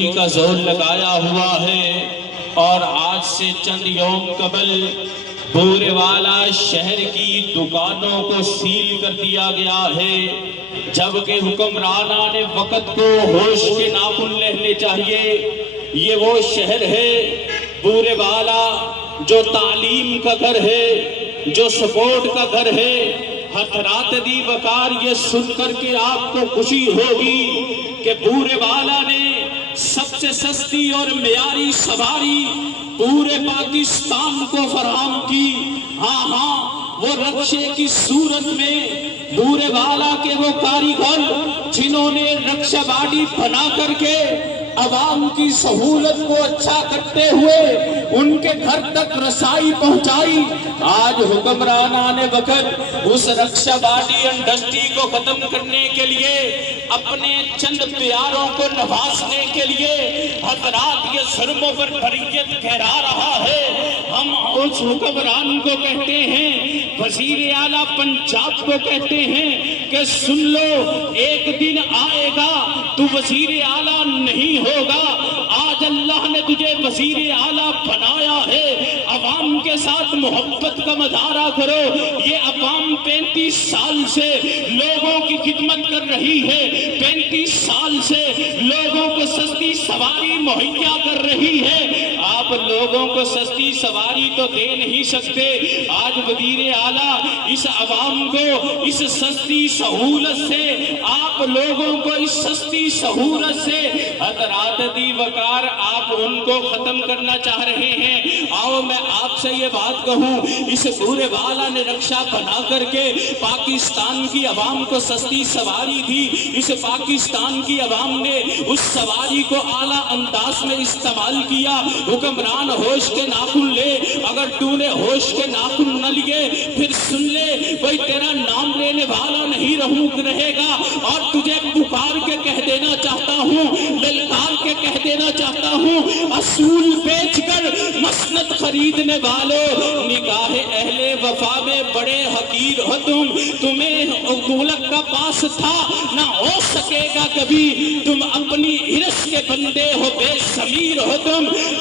چوری کا زور لگایا ہوا ہے، اور آج سے چند یوم قبل بورے والا شہر کی دکانوں کو سیل کر دیا گیا ہے، جبکہ حکمرانان وقت کو ہوش کے ناخن لینے چاہیے۔ یہ وہ شہر ہے بورے والا جو تعلیم کا گھر ہے، جو سپورٹ کا گھر ہے۔ حضرات دی وقار یہ سن کر کے آپ کو خوشی ہوگی کہ بورے والا نے سب سے سستی اور معیاری سواری پورے پاکستان کو فراہم کی۔ ہاں وہ رکشے کی صورت میں بورے والا کے وہ کاریگر جنہوں نے رکشہ گاڑی بنا کر کے عوام کی سہولت کو اچھا کرتے ہوئے ان کے گھر تک رسائی پہنچائی، آج حکمرانان وقت اس رکشہ گاڑی انڈسٹری کو ختم کرنے کے لیے، اپنے چند پیاروں کو نوازنے کے لیے حضرات یہ ظلموں پر بریت گھرا رہا ہے۔ ہم اس حکمران کو کہتے ہیں، وزیر اعلیٰ پنجاب کو کہتے ہیں کہ سن لو، ایک دن آئے گا تو وزیر اعلیٰ نہیں ہوگا۔ آج اللہ نے تجھے وزیر اعلیٰ بنایا ہے، عوام کے ساتھ محبت کا مظاہرہ کرو۔ یہ عوام 35 سال سے لوگوں کی خدمت کر رہی ہے، 35 سال سے لوگوں کو سستی سواری مہیا کر رہی ہے۔ آپ لوگوں کو سستی سواری تو دے نہیں سکتے، آج وزیر اعلیٰ اس عوام کو اس سستی سہولت سے، آپ لوگوں کو اس سستی سہولت سے حضرات دی وقار آپ ان کو ختم کرنا چاہ رہے ہیں۔ آؤ میں آپ سے یہ بات کہوں، اس بورے والا نے رکشہ بنا کر کے پاکستان کی عوام کو سستی سواری دی۔ اس پاکستان کی عوام نے اس سواری کو اعلیٰ انداز میں استعمال کیا۔ حکمران ہوش کے ناخن لے، اگر تو نے ہوش کے ناخن نہ لیے پھر سن لے، کوئی تیرا نام لینے والا نہیں رہے گا، اور تجھے پکار کے کہہ دینا چاہتا ہوں، للکار کے کہہ دینا چاہتا ہوں، اصول بیچ کر مسند خریدنے والوں، نگاہ اہل وفا میں بڑے حقیر ہو تم، تمہیں دولت کا پاس تھا نہ ہو سکے گا کبھی، تم اپنی ہرس کے بندے ہو، بے ضمیر ہو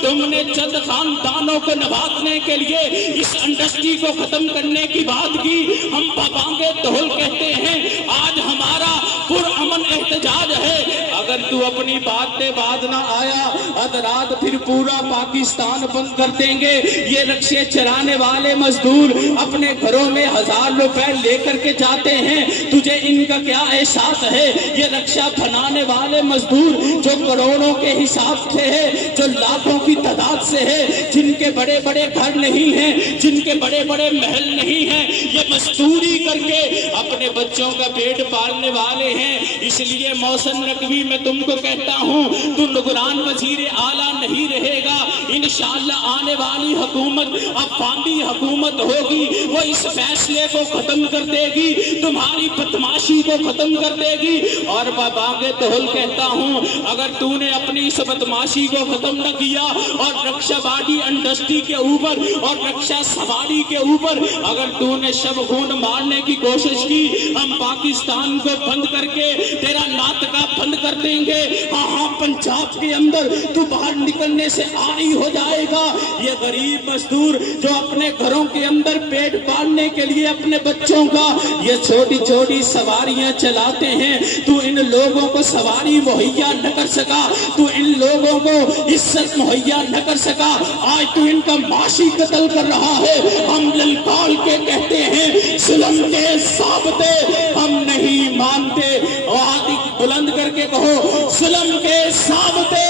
تم نے چند خاندانوں کو نوازنے کے لیے اس انڈسٹری کو ختم کرنے کی بات کی۔ ہم بابانگے دھول کہتے ہیں، آج ہمارا پرامن احتجاج ہے، اگر تو اپنی بات پہ بعد نہ آیا حضرات پھر پورا پاکستان بند کر دیں گے۔ یہ رکشے چلانے والے مزدور اپنے گھروں میں 1000 روپے لے کر کے جاتے ہیں، تجھے ان کا کیا احساس ہے؟ یہ رکشہ بنانے والے مزدور جو کروڑوں کے حساب سے ہے، جو لاکھوں کی تعداد سے ہے، جن کے بڑے بڑے گھر نہیں ہیں، جن کے بڑے بڑے محل نہیں ہیں، یہ مزدوری کر کے اپنے بچوں کا پیٹ پالنے والے ہیں۔ اس لیے محسن نقوی میں تم کو کہتا ہوں، تو نگران وزیر اعلیٰ نہیں رہے گا، انشاءاللہ آنے والی حکومت عوامی حکومت ہوگی، وہ اس فیصلے کو ختم کر دے گی، تمہاری بدماشی کو ختم کر دے گی۔ اور بابانگے دہل کہتا ہوں، اگر تو نے اپنی اس بدماشی کو ختم نہ کیا اور رکشہ گاڑی انڈسٹری کے اوپر اور رکشہ سواری کے اوپر اگر تو نے شب خون مارنے کی کوشش کی، ہم پاکستان کو بند کر کے تیرا ناطقہ بند کر دیں گے۔ ہاں پنجاب کے اندر تو باہر نکلنے سے عاری ہو جائے گا۔ یہ غریب مزدور جو اپنے گھروں کے اندر پیٹ پالنے کے لیے اپنے بچوں کا یہ چھوٹی چھوٹی سواریاں چلاتے ہیں، تو ان لوگوں کو سواری مہیا نہ کر سکا، تو ان لوگوں کو عزت مہیا نہ کر سکا، آج تو ان کا معاشی قتل کر رہا ہے۔ ہم للکار کے کہتے ہیں، ظلم کے ضابطے ہم نہیں مانتے، آج بلند کر کے کہو ظلم کے ضابطے،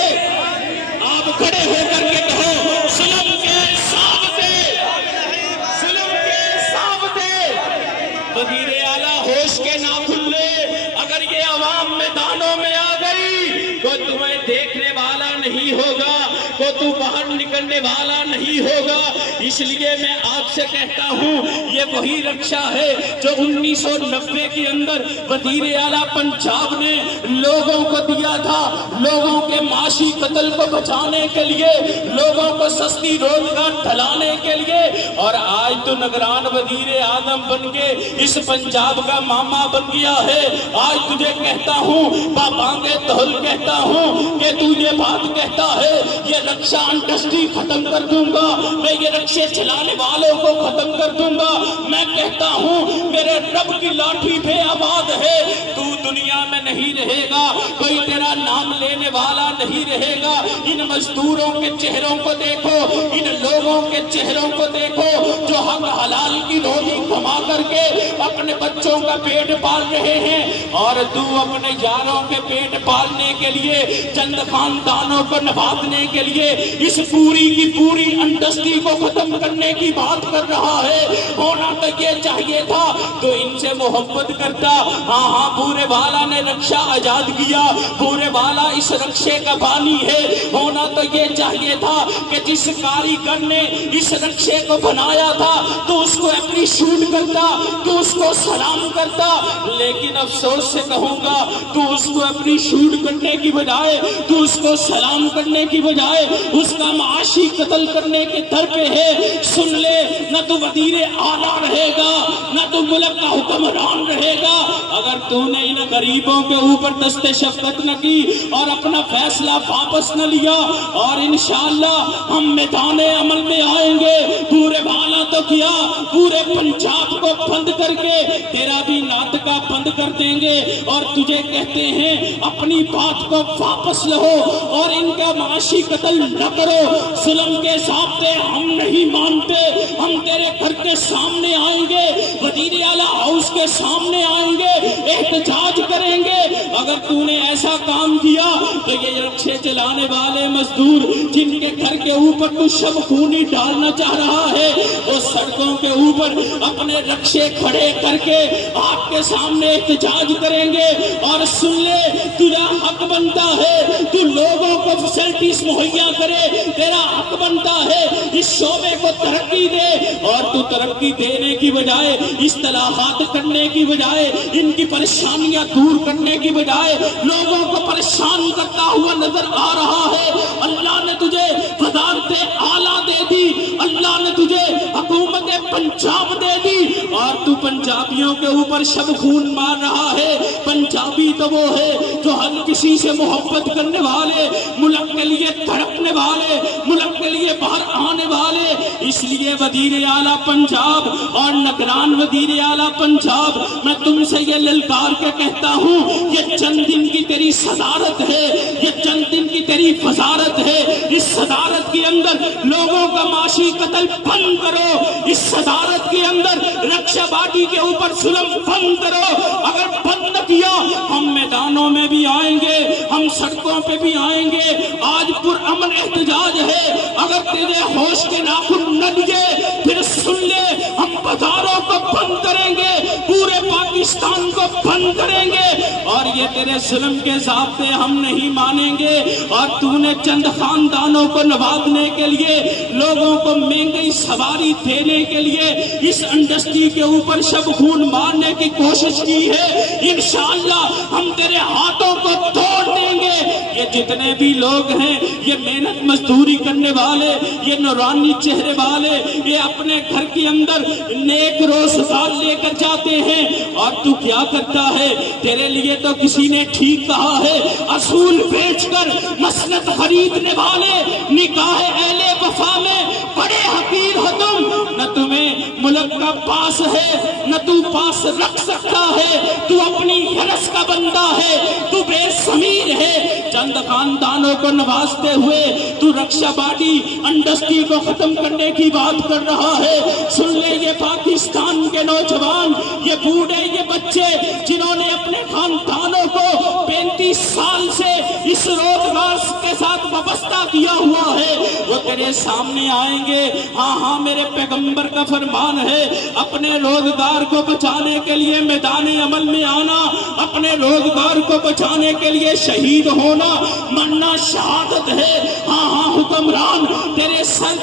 آپ کھڑے ہو کر کے کہو ظلم کے ضابطے، ظلم کے ضابطے۔ وزیر اعلیٰ ہوش کے ناخن لے، اگر یہ عوام میدانوں میں آ گئی تو تمہیں دیکھنے والا نہیں ہوگا، تو تو باہر نکلنے والا نہیں ہوگا۔ اس لیے میں آپ سے کہتا ہوں، یہ وہی رکشا ہے جو 1990 کے اندر وزیر اعلیٰ پنجاب نے لوگوں کو دیا تھا، لوگوں کے معاشی قتل کو بچانے کے لیے، لوگوں کو سستی روزگار دلانے کے لیے۔ اور آج تو نگران وزیر اعظم بن کے اس پنجاب کا ماما بن گیا ہے۔ آج تجھے کہتا ہوں، بابانگے دہل کہتا ہوں کہ تو یہ بات کہتا ہے یہ رکشا انڈسٹری ختم کر دوں گا، میں یہ رکشے چلانے والوں کو ختم کر دوں گا۔ میں کہتا ہوں میرے رب کی لاٹھی پہ آباد ہے، تو دنیا میں نہیں رہے گا، کوئی تیرا نام لینے والا نہیں رہے گا۔ ان مزدوروں کے چہروں کو دیکھو، ان لوگوں کے چہروں کو دیکھو جو حق حلال کی روزی کما کر کے اپنے بچوں کا پیٹ پال رہے ہیں، اور تو اپنے یاروں کے پیٹ پالنے کے لیے، چند خاندانوں کو نوازنے کے لیے اس پوری کی پوری انڈسٹری کو ختم کرنے کی بات کر رہا ہے۔ ہونا تو یہ چاہیے تھا تو ان سے محبت کرتا۔ ہاں پورے والا نے رکشا آزاد کیا، پورے والا اس رکشے کا بانی ہے۔ ہونا تو یہ چاہیے تھا کہ جس کاریگر نے اس رکشے کو بنایا تھا تو اس کو اپریشیٹ کرتا، تو اس کو سلام کرتا، لیکن افسوس سے کہوں گا تو اس کو اپریشیٹ کرنے کی بجائے، تو اس کو سلام کرنے کی بجائے اس کا معاشی قتل کرنے کے در پہ ہے۔ سن لے، نہ تو وزیر اعلیٰ رہے گا، نہ تو ملک کا حکمران رہے گا اگر تو نے ان غریبوں کے اوپر دست شفقت نہ کی اور اپنا فیصلہ واپس نہ لیا۔ اور انشاءاللہ ہم میدان عمل میں آئیں گے، پورے والا تو کیا پورے پنجاب کو بند کر کے تیرا بھی ناطقہ بند کر دیں گے، اور تجھے کہتے ہیں اپنی بات کو واپس لو اور ان کا معاشی قتل نہ کرو۔ ظلم کے ضابطے ہم نہیں مانتے، ہم تیرے گھر کے سامنے آئیں گے، وزیر اعلیٰ ہاؤس کے سامنے آئیں گے، احتجاج کریں گے۔ اگر تو نے ایسا کام کیا تو یہ رکشے چلانے والے مزدور جن کے گھر کے اوپر تو شب خونی ڈالنا چاہ رہا ہے، وہ سڑکوں کے اوپر اپنے رکشے کھڑے کر کے آپ کے سامنے احتجاج کریں گے۔ اور سن لے، تجھے حق بنتا ہے تو لوگوں کو فیسلٹیز مہیا کرے، تیرا حق بنتا ہے اس شعبے کو ترقی دے، اور تو ترقی دینے کی بجائے، اصلاحات کرنے کی بجائے، ان کی پریشانیاں دور کرنے کی بجائے لوگوں کو پریشان کرتا ہوا نظر آ رہا ہے۔ اللہ نے تجھے وزارت اعلیٰ دے دی، اللہ نے تجھے حکومت پنجاب دے دی، اور تو پنجابیوں کے اوپر شب خون مار رہا ہے۔ پنجابی تو وہ ہے جو ہر کسی سے محبت کرنے والے، ملک کے لیے تڑپنے والے، ملک کے لیے باہر آنے والے۔ اس لیے وزیر اعلیٰ پنجاب اور نگران وزیر اعلیٰ پنجاب، میں تم سے یہ للکار کے کہتا ہوں، یہ چند دن کی تیری صدارت ہے، یہ چند دن کی تیری وزارت ہے، اس صدارت کے اندر لوگوں کا معاشی قتل بند کرو، اس صدارت کے اندر رکشہ بازی کے اوپر ظلم بند کرو۔ اگر بند نہ کیا ہم میدانوں میں بھی آئیں گے، ہم سڑکوں پہ بھی آئیں گے۔ آج پرامن احتجاج ہے، اگر تیرے ہوش کے ناخن نہ لیے پھر سن لے، ہم بازاروں کو بند کریں گے، پورے پاکستان کو بند کریں گے، اور یہ تیرے ظلم کے ضابطے ہم نہیں مانیں گے۔ اور تو نے چند خاندانوں کو نوازنے کے لیے، لوگوں کو مہنگی سواری دینے کے لیے اس انڈسٹری کے اوپر شب خون مارنے کی کوشش کی ہے۔ انشاءاللہ ہم تیرے ہاتھوں کو توڑ دیں گے۔ یہ جتنے بھی لوگ ہیں، یہ محنت مزدوری کرنے والے، یہ نورانی چہرے والے، یہ اپنے گھر کے اندر نیک روزگار لے کر جاتے ہیں، اور تو کیا کرتا ہے؟ تیرے لیے تو کسی نے ٹھیک کہا ہے، اصول بیچ کر مسند خریدنے والے، نکاح اہل وفا میں بڑے حقیر ہو تم۔ نہ تمہیں ملک کا پاس ہے، نہ تو پاس رکھ سکتا ہے، تو اپنی حرس کا بندہ ہے، تو بے ضمیر ہے۔ چند خاندانوں کو نوازتے ہوئے تو رکشہ بازی انڈسٹری کو ختم کرنے کی بات کر رہا ہے۔ سن لے، یہ پاکستان کے نوجوان، یہ بوڑھے، یہ بچے جنہوں نے اپنے خاندانوں کو 35 سال سے اس روزگار کے ساتھ وابستہ کیا ہوا ہے، وہ تیرے سامنے آئیں گے۔ ہاں میرے پیغمبر کا فرمان ہے، اپنے روزگار کو بچانے کے لیے میدان عمل میں آنا، اپنے روزگار کو بچانے کے لیے شہید ہونا، مرنا شہادت ہے۔ ہاں حکمران تیرے سر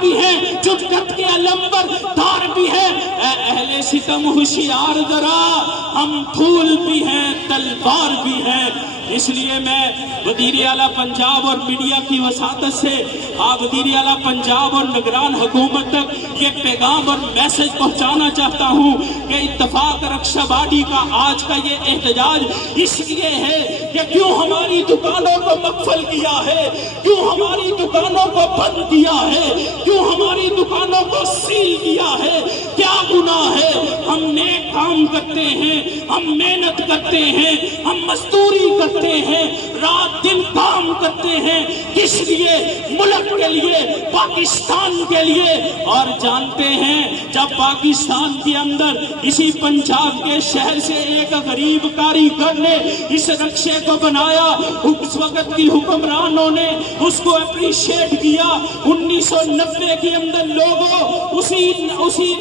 بھی ہے، جدت کے علمبر دار بھی ہے۔ اے اہل ستم ہوشیار ذرا، ہم پھول بھی ہیں تلوار بھی ہیں۔ اس لیے میں وزیر اعلیٰ پنجاب اور میڈیا کی وساطت سے وزیر اعلیٰ پنجاب اور نگران حکومت تک یہ پیغام اور میسج پہنچانا چاہتا ہوں کہ اتفاق رکشا باڈی کا آج کا یہ احتجاج اس لیے ہے کہ کیوں ہماری دکانوں کو مقفل کیا ہے، کیوں ہماری دکانوں کو بند کیا ہے، کیوں ہماری دکانوں کو سیل کیا ہے، کیا گناہ ہے؟ ہم نیک کام کرتے ہیں، ہم محنت کرتے ہیں، ہم مزدوری کرتے ہیں، رات دن کام کرتے ہیں، کس لیے؟ ملک کے لیے، پاکستان کے لیے۔ اور جانتے ہیں جب پاکستان کے اندر اسی پنجاب کے شہر سے ایک غریب کاریگر نے اس رکشے کو بنایا، اس وقت کی حکمرانوں نے اس کو اپریشیٹ کیا۔ 1990 کے اندر لوگوں اسی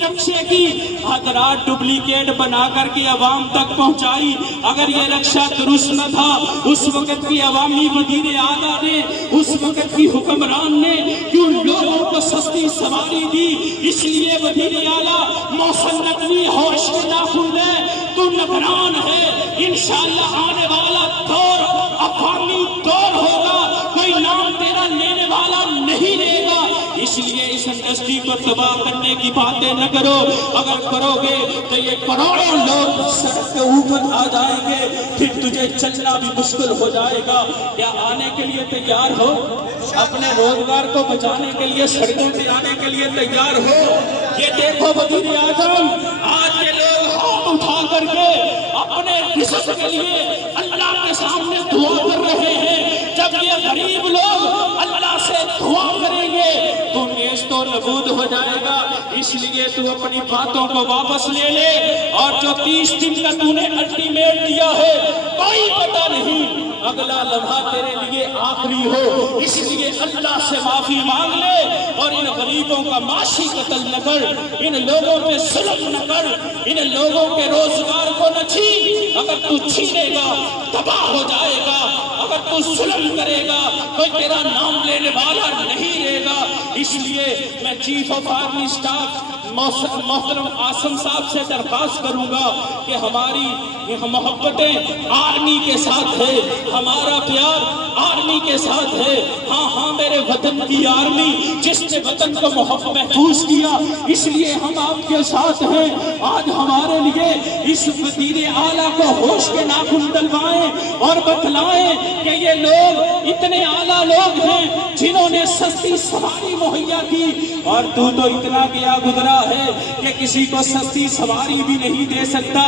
رکشے کی حضرات ڈپلیکیٹ بنا کر کے عوام تک پہنچائی۔ اگر یہ رکشہ درست نہ تھا، اس وقت کی عوامی وزیر اعلیٰ نے، اس وقت کی حکمران نے کیوں لوگوں کو سستی سواری دی؟ اس لیے وزیر اعلیٰ محسن نقوی ہوش کے ناخن ہے، تو نگران ہے۔ انشاءاللہ آنے والا دور عوامی دور ہوگا، کوئی نام تیرا لینے والا نہیں رہے گا۔ اس لیے اس انڈسٹری کو تباہ کرنے کی باتیں نہ کرو، اگر کرو گے تو یہ کروڑوں لوگ سڑک کے اوپر آ جائیں گے، پھر تجھے چلنا بھی مشکل ہو جائے گا۔ کیا آنے کے لیے تیار ہو؟ اپنے روزگار کو بچانے کے لیے سڑکوں پہ آنے کے لیے تیار ہو؟ یہ دیکھو وزیر اعظم، آج یہ لوگ ہاتھ اٹھا کر کے اپنے رزق کے لیے اللہ کے سامنے دعا کر رہے ہیں۔ جب یہ غریب لوگ اللہ سے دعا کریں گے تو نیست و نبود ہو جائے گا۔ اس لیے تو اپنی باتوں کو واپس لے لے، اور جو 30 دن کا تو نے الٹیمیٹ دیا ہے، کوئی پتہ نہیں اگلا لمحہ تیرے لیے آخری ہو۔ اس لیے اللہ سے معافی مانگ لے، اور ان غریبوں کا معاشی قتل نہ کر، ان لوگوں پہ ظلم نہ کر، ان لوگوں کے روزگار کو نہ چھین۔ اگر تو چھینے گا تباہ ہو جائے گا، اگر تو ظلم کرے گا کوئی تیرا نام لینے والا نہیں رہے گا۔ اس لیے میں چیف آف آرمی اسٹاف محترم عاصم صاحب سے درخواست کروں گا کہ ہماری محبتیں آرمی کے ساتھ ہے، ہمارا پیار آرمی کے ساتھ ہے۔ ہاں میرے وطن کی آرمی جس نے وطن کو محفوظ کیا، اس لیے ہم آپ کے ساتھ ہیں۔ آج ہمارے لیے اس وزیر اعلیٰ کو ہوش کے ناخن دلوائیں اور بتلائیں کہ یہ لوگ اتنے اعلیٰ لوگ ہیں جنہوں نے سستی سواری مہیا کی، اور تو اتنا گیا گزرا ہے کہ کسی کو سستی سواری بھی نہیں دے سکتا۔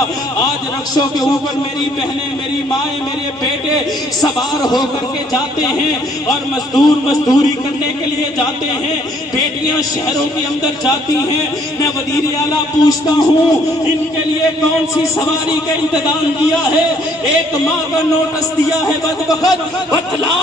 آج رکشوں کے اوپر میری بہنیں، میری مائیں، میرے بیٹے سوار ہو کر کے جاتے ہیں، اور مزدوری کرنے کے لیے جاتے ہیں، بیٹیاں شہروں کے اندر جاتی ہیں۔ میں وزیر اعلیٰ پوچھتا ہوں ان کے لیے کون سی سواری کا انتظام کیا ہے؟ 1 ماہ کا نوٹس دیا ہے بدبخت، بتلا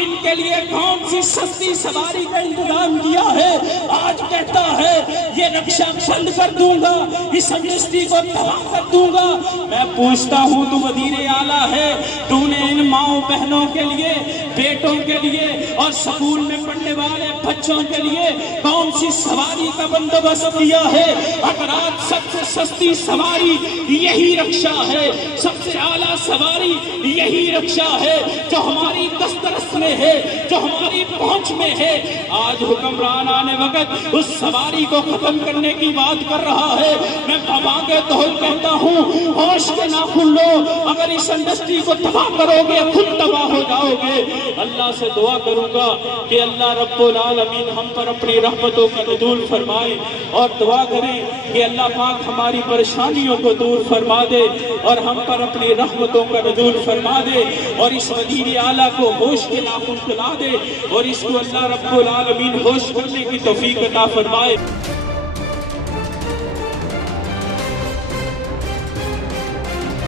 ان کے لیے کون سی سستی سواری کا انتظام کیا ہے؟ آج کہتا ہے یہ رکشہ بند کر دوں گا، اس انڈسٹری کو تباہ کر دوں گا۔ میں پوچھتا ہوں تو وزیر اعلیٰ ہے، تو نے ان ماؤں بہنوں کے لیے، بیٹوں کے لیے اور سکول میں پڑھنے والے بچوں کے لیے کون سی سواری کا بندوبست کیا ہے؟ اگر آج سب سے سستی سواری یہی رکشہ ہے، سب سے اعلیٰ سواری یہی رکشہ ہے جو ہماری دسترس میں ہے، جو ہماری پہنچ میں ہے، آج حکمران آنے وقت اس سواری کو ختم کرنے کی بات کر رہا ہے۔ میں بھاگے دہل کہتا ہوں ہوش کے ناخن لو، اگر اس انڈسٹری کو تباہ کرو گے خود تباہ ہو جاؤ گے۔ اللہ سے دعا کروں گا کہ اللہ رب العالمین ہم پر اپنی رحمتوں کا نزول فرمائے، اور دعا کریں کہ اللہ پاک ہماری پریشانیوں کو دور فرما دے اور ہم پر اپنی رحمتوں کا نزول فرما دے، اور اس وزیر اعلیٰ کو ہوش کے ناخن کھلا دے، اور اس کو اللہ رب العالمین ہوش کرنے کی توفیق عطا فرمائے۔